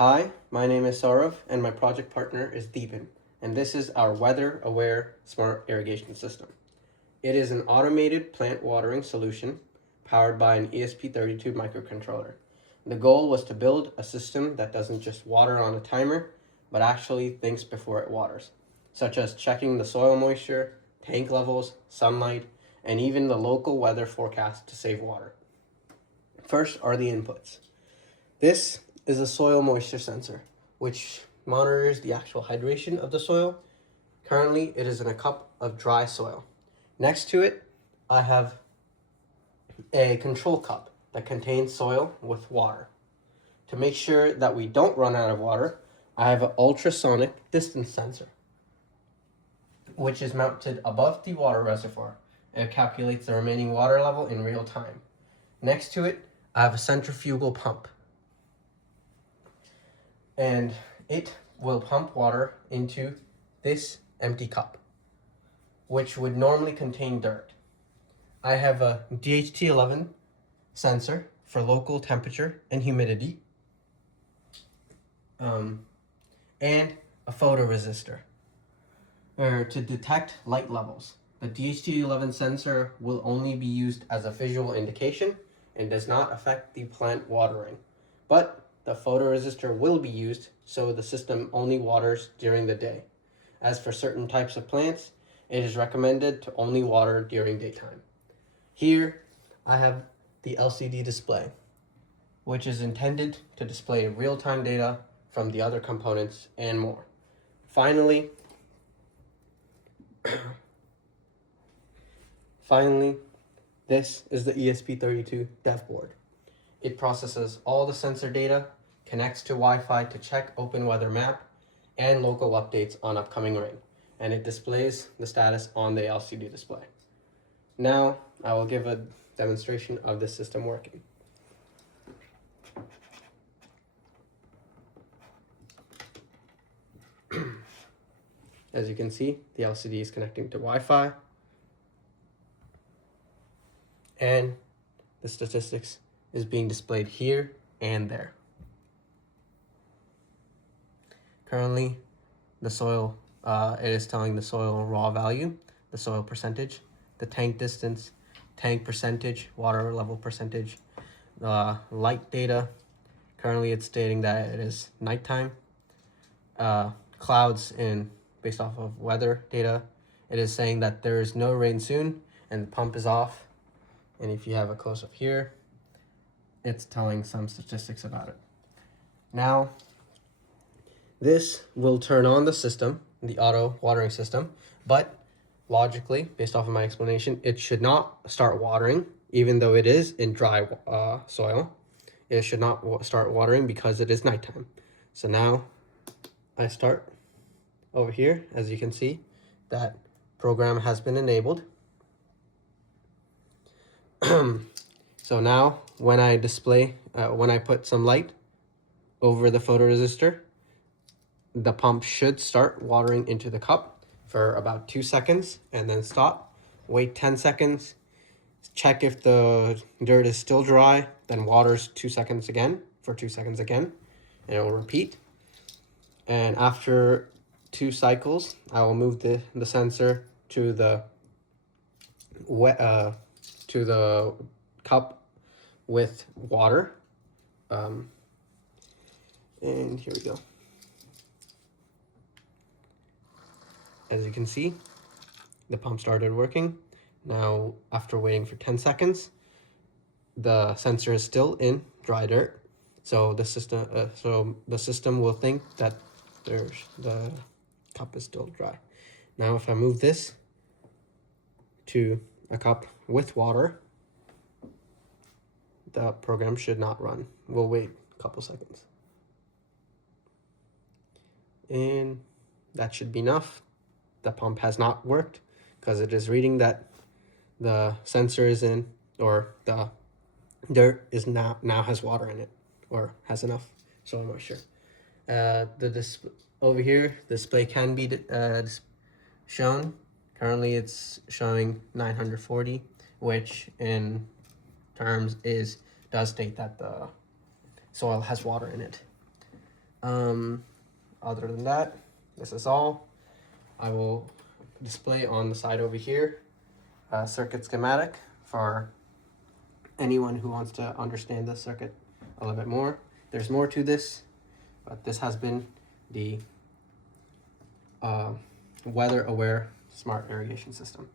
Hi, my name is Saurav and my project partner is Deepan, and this is our weather-aware smart irrigation system. It is an automated plant watering solution powered by an ESP32 microcontroller. The goal was to build a system that doesn't just water on a timer, but actually thinks before it waters, such as checking the soil moisture, tank levels, sunlight, and even the local weather forecast to save water. First are the inputs. This is a soil moisture sensor, which monitors the actual hydration of the soil. Currently, it is in a cup of dry soil. Next to it, I have a control cup that contains soil with water. To make sure that we don't run out of water, I have an ultrasonic distance sensor, which is mounted above the water reservoir. It calculates the remaining water level in real time. Next to it, I have a centrifugal pump, and it will pump water into this empty cup, which would normally contain dirt. I have a DHT11 sensor for local temperature and humidity, and a photoresistor to detect light levels. The DHT11 sensor will only be used as a visual indication and does not affect the plant watering, but the photoresistor will be used so the system only waters during the day. As for certain types of plants, it is recommended to only water during daytime. Here, I have the LCD display, which is intended to display real-time data from the other components and more. Finally, this is the ESP32 dev board. It processes all the sensor data, connects to Wi-Fi to check open weather map and local updates on upcoming rain, and it displays the status on the LCD display. Now, I will give a demonstration of this system working. As you can see, the LCD is connecting to Wi-Fi, and the statistics is being displayed here and there. Currently, the soil, it is telling the soil raw value, the soil percentage, the tank distance, tank percentage, water level percentage, light data. Currently, it's stating that it is nighttime. Clouds based off of weather data, it is saying that there is no rain soon and the pump is off. And if you have a close-up here, it's telling some statistics about it. Now, this will turn on the system, the auto watering system, but logically, based off of my explanation, it should not start watering, even though it is in dry soil. It should not start watering because it is nighttime. So now I start over here. As you can see, that program has been enabled. So now when I when I put some light over the photoresistor, the pump should start watering into the cup for about 2 seconds and then stop. Wait 10 seconds, check if the dirt is still dry, then waters 2 seconds again for 2 seconds again, and it will repeat. And after 2 cycles, I will move the sensor to the cup with water. And here we go. As you can see, the pump started working. Now, after waiting for 10 seconds, the sensor is still in dry dirt. So the system will think that the cup is still dry. Now, if I move this to a cup with water, the program should not run. We'll wait a couple seconds. And that should be enough. The pump has not worked because it is reading that the sensor is in, or the dirt is now has water in it, or has enough soil moisture. Over here, the display can be shown. Currently, it's showing 940, which in terms does state that the soil has water in it. Other than that, this is all. I will display on the side over here a circuit schematic for anyone who wants to understand this circuit a little bit more. There's more to this, but this has been the weather-aware smart irrigation system.